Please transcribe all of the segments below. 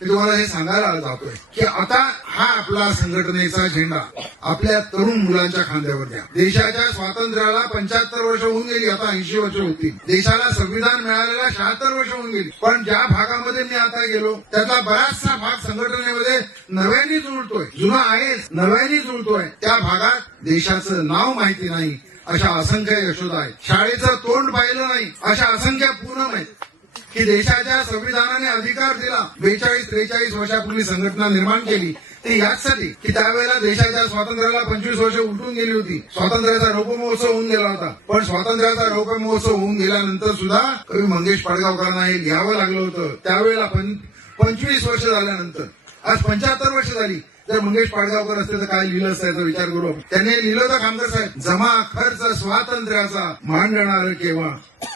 मी तुम्हाला हे सांगायला जातोय की आता हा आपला संघटनेचा झेंडा आपल्या तरुण मुलांच्या खांद्यावर द्या. देशाच्या स्वातंत्र्याला 75 वर्ष होऊन गेली, आता 80 वर्ष होतील. देशाला संविधान मिळालेला 76 वर्ष होऊन गेली. पण ज्या भागामध्ये मी आता गेलो त्यातला बराचसा भाग संघटनेमध्ये नव्याने जुळतोय, जुना आहेच नव्याने जुळतोय. त्या भागात देशाचं नाव माहिती नाही अशा असंख्य यशोदा आहेत. शाळेचं तोंड पाहिलं नाही अशा असंख्य पूनम आहेत की देशाच्या संविधानाने अधिकार दिला. 42-43 वर्षापूर्वी संघटना निर्माण केली ती याचसाठी की त्यावेळेला देशाच्या स्वातंत्र्याला 25 वर्ष उलटून गेली होती. स्वातंत्र्याचा रौप्य महोत्सव होऊन गेला होता. पण स्वातंत्र्याचा रौप्य महोत्सव होऊन गेल्यानंतर सुद्धा कवी मंगेश पडगावकरांना हे लिहावं लागलं होतं. त्यावेळेला 25 वर्ष झाल्यानंतर आज 75 वर्ष झाली. जर मंगेश पाडगावकर असते तर काय लिहिलं असतं याचा विचार करू. त्यांनी लिहिलं होतं खामकर साहेब, जमा खर्च स्वातंत्र्याचा मांडणार केव्हा,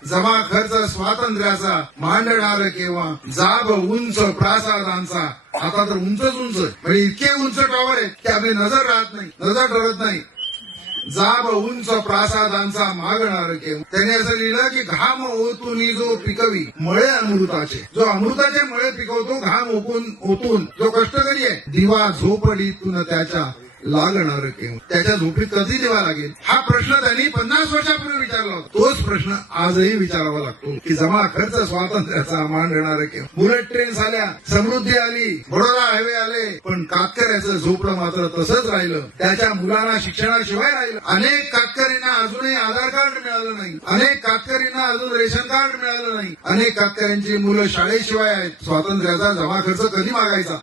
जमा खर्च स्वातंत्र्याचा मांडणार केव्हा, जाब उंच प्रासादांचा. आता तर उंचच उंच म्हणजे इतके उंच टॉवर आहे की आपली नजर राहत नाही, नजर ठरत नाही. जाब उंच प्रासादांचा मागणार केव्हा. त्याने असं लिहिलं की घाम ओतून जो पिकवी मळे अमृताचे, जो अमृताचे मळे पिकवतो घाम ओतून जो कष्टकरी आहे, दिवा झोपडीतून त्याच्या लागणार केव्हा. त्याच्या झोपडीत कधी दिवा लागेल हा प्रश्न त्यांनी 50 वर्षापूर्वी विचारला होता. तोच प्रश्न आजही विचारावा लागतो की जमा खर्च स्वातंत्र्याचा मांडणार केव्हा. बुलेट ट्रेन्स आल्या, समृद्धी आली, बडोदा हायवे आले, पण कातकऱ्याचं झोपडं मात्र तसंच राहिलं. त्याच्या मुलांना शिक्षणाशिवाय राहिलं. अनेक कातकरींना अजूनही आधार कार्ड मिळालं नाही, अनेक कातकरींना अजून रेशन कार्ड मिळालं नाही, अनेक कातकऱ्यांची मुलं शाळेशिवाय आहेत. स्वातंत्र्याचा जमा खर्च कधी मागायचा.